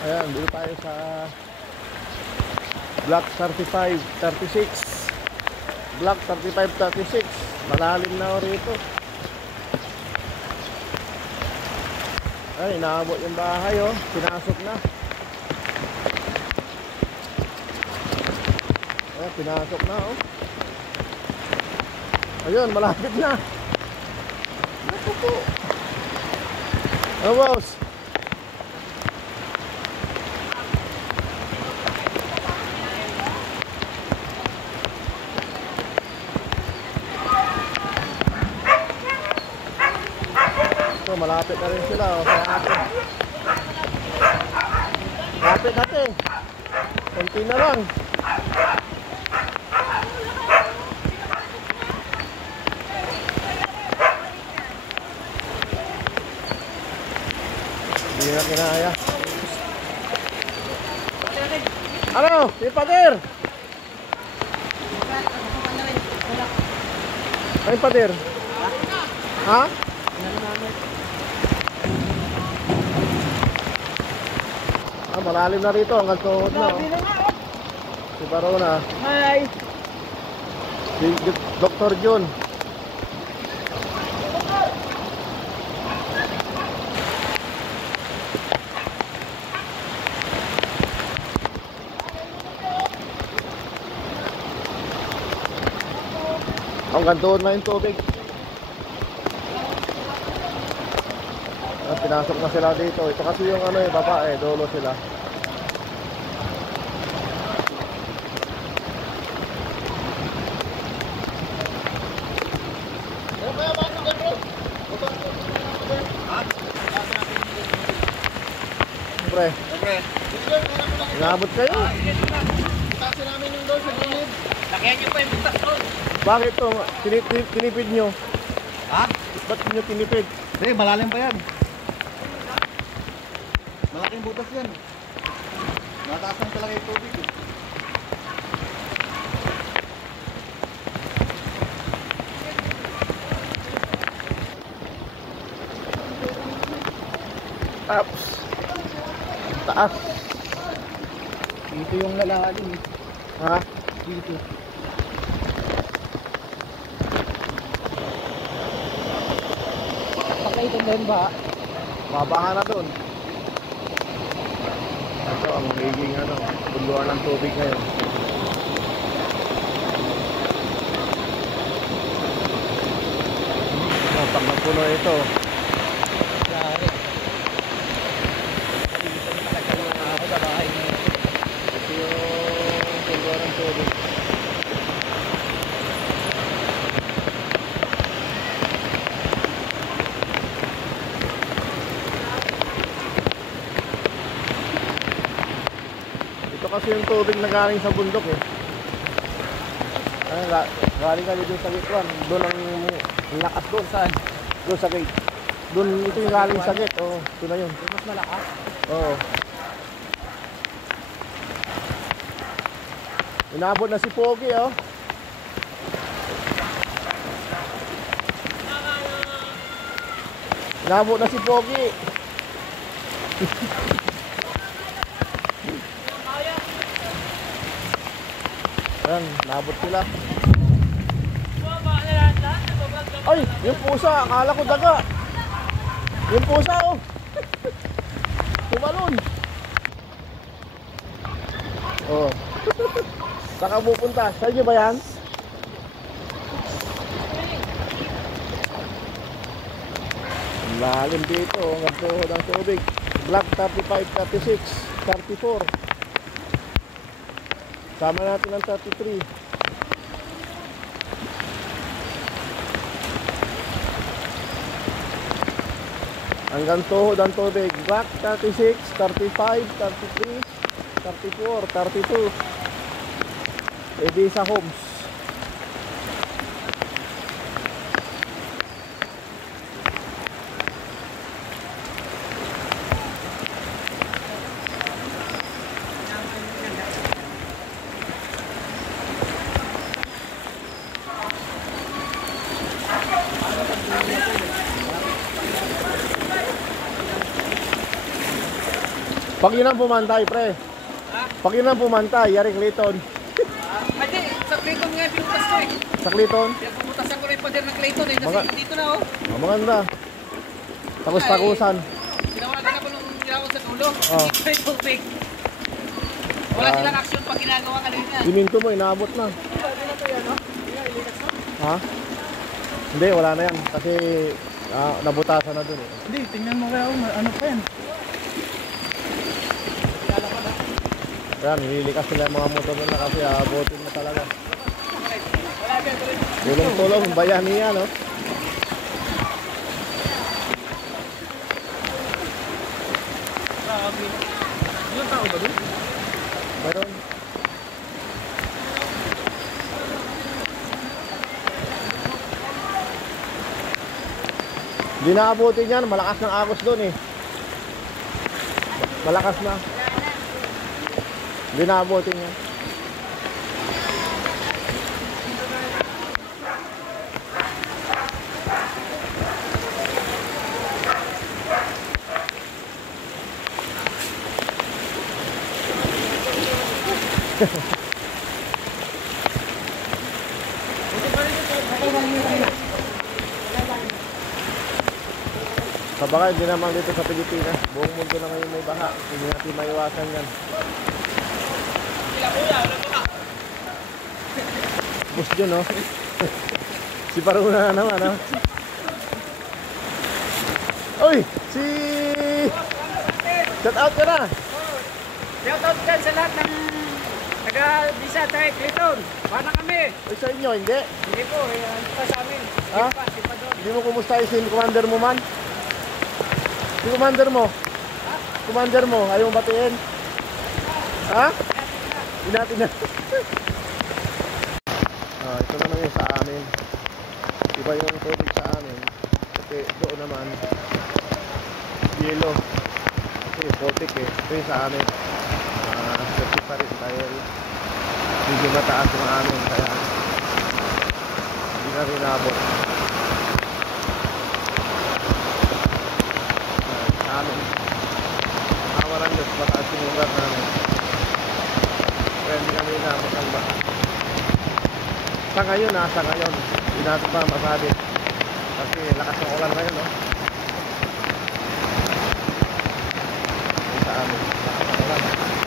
Ayan, dito tayo sa Block 35, 36. Block 35, 36. Malalim na rito. Ay, inaabot yung bahay, oh. Pinasok na. Ayan, pinasok na, oh. Ayun, malapit na. Naku po. Oh, boss. So, malapit na rin sila, oh. Kaya natin. Malapit natin. Konti na lang. Hindi na kinaya. Ano? Ipadir! Ano ipadir? Ha? Ah, malalim na rito. Hanggang tuhod na, oh. Si Barona. Hi! Si Dr. John. Hanggang doon na yung tubig. Pinasok na sila dito. Ito kasi yung ano, yung babae, dolo sila. Siyempre, inabot kayo. Kasi namin yung doon sa gilid. Lagyan nyo pa yung butas doon. Bakit to? Tinipid nyo? Ha? Ba't nyo tinipid? Hindi, malalim pa yan. Malaking butas yan. Nataas lang talaga yung tubig eh. Taps. Taas. Dito yung lalalim eh. Ha? Dito. Pakaitan din ba? Babaha na doon. Ito ang magiging ano, buluan ng tubig ngayon. Pag napuno ito, Yari. Dito na talaga yung ako sa bahay na ito. ito yung buluan ng tubig. Ito kasi yung tubig na galing sa bundok eh. Ay, galing kami doon sa gitwan. Doon ang lakas doon. Saan? Doon sa gate. Doon ito yung galing sa gate. Oh, ito na yun. Mas malakas? Oo. Inabot na si Pogi, oh. Inabot na si Pogi. Ayan, nabot sila. Ay, yung pusa, akala ko daga. Yung pusa, oh. Tumalon. Oh. Saan ka pupunta? Saan niyo ba yan? Lalim dito, hanggang tuhod ang tubig. Block 35, 36, 34. Sama natin ang 33. Hanggang tuhod ang tubig. Block 36, 35, 33, 34, 32. Edisa Homes. Pag yun ang pumantay, pre. Ha? Pag yun ang pumantay, yari Clayton. Hindi, sa Clayton nga pinutas ko eh. Sa Clayton? Kaya pumutasan ko na yung pader ng Clayton eh. Kasi Mga- dito na oh. Maganda. Tapos takusan. Tinawagan ako nung ginawa sa dulo. Oh. Dito na yung tubig. Wala silang action pag ginagawa ka rin yan. Siminto mo, inaabot na. Ha? Hindi, wala na yan. Kasi nabutasan na dun eh. Hindi, tingnan mo kaya ano pa yan. Yan, nililikas sila yung mga motor na kasi abutin na talaga. Tulong-tulong, bayani yan, no? Yung tao ba dun? Mayroon. Hindi naabutin yan, malakas ng agos doon eh. Malakas na. Hindi naabutin yan. Sabagay, hindi naman dito sa Pilipinas. Buong mundo na ngayon may baha. Hindi natin maiwasan yan. Bus dyan, no? Si Paruna na naman, no? Uy! Si... Shout out ka na! Shout out dyan sa lahat ng taga-Bisa tayo Clayton. Paano kami? Uy, sa inyo, hindi? Hindi po, ano pa sa amin. Ha? Si pa doon. Hindi mo kumusta yung commander mo man? Si commander mo? Commander mo, ayaw mo batiin? Ha? Hindi natin na. Ito naman yung sa amin. Iba yung tubig sa amin. Kasi doon naman, yelo. Kasi potik eh. Ito yung sa amin. Safety pa rin tayo. Medyo mataas yung amin. Kaya hindi na rin nabot. Sa amin. Kawalan Diyos, mataas yung lugar namin. Kaya hindi kami nabot ang baka. Sa ngayon, sa ngayon. Hindi natin pa masabi. Kasi lakas ng ulan ngayon, no? Sa amin, lakas ng ulan.